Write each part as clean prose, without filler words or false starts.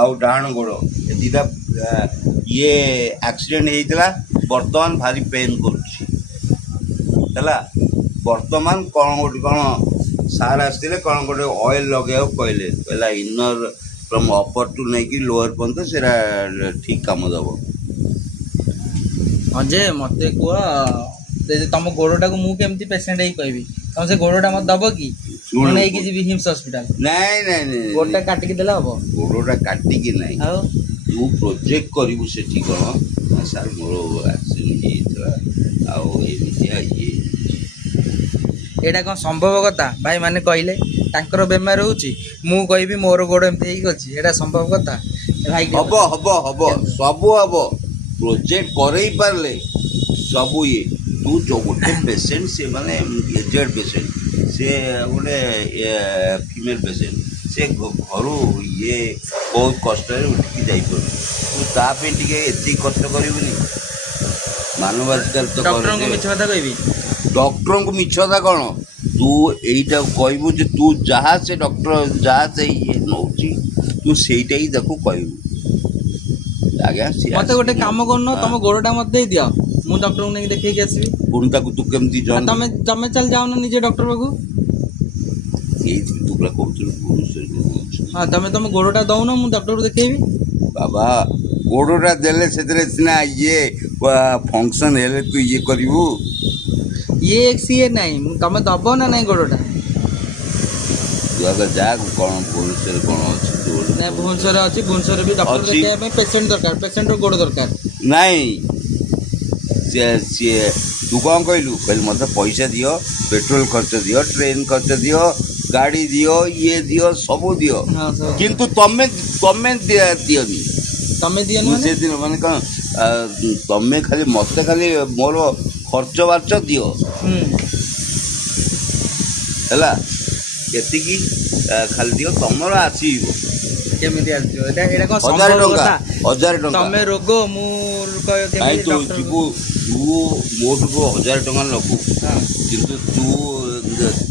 आउ डाण गोड़ ए दुटा ये एक्सीडेंट होता बर्तमान भारी पेन करा बर्तमान कौन गोटे कौन सार आसते कौन गोटे ऑयल लगे कहले कहला इनर फ्रॉम अपर टू नहीं कि लोअर पर्यंत से ठीक काम दब। हाँ जे मत कह तुम गोड़टा को मुझे केमती पेसेंट कहबी तुम से गोड़टा मत दब कि नहीं जी हिम्स हॉस्पिटल नहीं नहीं नहीं गोड़टा काटिकी देले हम गोड़टा काटिकी नहीं आउ तू प्रोजेक्ट करू से कौन सार मोर एक्सीडेंट एटा कौन संभव कथा भाई माने कहले तांकर बेमार होची मु कहबी मोर गोड़ एमती होची एटा संभव कथा भाई हब हब हब सब हब प्रोजेक्ट करई पारले सब ये तू जो गोटे पेसेंट से माने एजेड पेसेंट से गोटे फीमेल पेसेंट से घर ये बहुत कष्ट उठिकी जापर तू तापे टे एति कष्ट करूनी मानवाधिकार तो डॉक्टर को मिछ कथा कहबी डॉक्टर को मिछ कथा कौन तू यहीटा कहबू जे तू जहाँ से डॉक्टर जहाँ से ये नौ तू सेटा ही देखो कहबू आज्ञा मत गोटे काम करन तुम गोड़टा मत दे दियो मु डॉक्टर को नहीं देखे के आसबी पुणी ताकू तू केमती जन तमे तमे चल जाओ ना निजे डॉक्टर बाबू ये तू पूरा कहूँ हाँ तमे तुम गोड़टा दौ ना मु डॉक्टर को देखेबी बाबा गोड़टा देले से सिना ये फंक्शन हेले तू ये करू ये एक सी नहीं तमे दब ना नहीं गोड़टा तू आगे जा कौन भुवनेश्वर कौन अच्छी नहीं भुवनेश्वर अच्छी भुवनेश्वर भी डॉक्टर अच्छी। देखा पेसेंट दरकार पेसेंट गोड़ दरकार नहीं सी तू कौन कहलु कहलु मत पैसा दियो पेट्रोल खर्च दियो ट्रेन खर्च दियो गाड़ी दियो ये दियो सब दियो हाँ सब किंतु तमे तमे दियोनी तमे दियो तू ना से दिन माने कौन तमे खाली मत खाली मोर खर्च बार्च दियो है एतिकी खाली दियो तुमर आसीब केमिति आजो एटा एटा कोन 1000 संभव टंका कथा 1000 टंका तमे रोग मु कह भाई केमिति तू डॉक्टर जीवु तू मोटू 1000 टंका नबू हां किंतु तू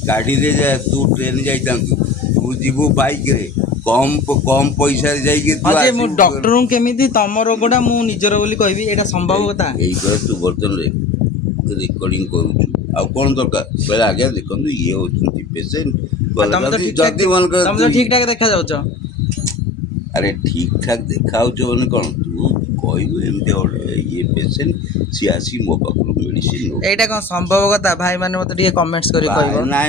गाड़ी रे जा तू ट्रेन जाई तू जीवु बाइक रे कम कम पैसा रे जाई के तू अजे मु डॉक्टर हूं केमिति तम रोगडा मु निजर बोली कहबी एटा संभव कथा एई करे तू बर्तन रे रिकॉर्डिंग करू आ कोन दरकार पहले आगे देखंतु ये होची पेशेंट तम तो ठीक ठाक मन कर तम तो ठीक ठाक देखा जाउछ अरे ठीक ठाक देखाऊ मैंने कौन तू कहबू एमती ये पेसेंट सी आसी मो पाखु मेडिसिन एटा कोन संभव कथा भाई माने मते कमेंट्स करी कहबो ना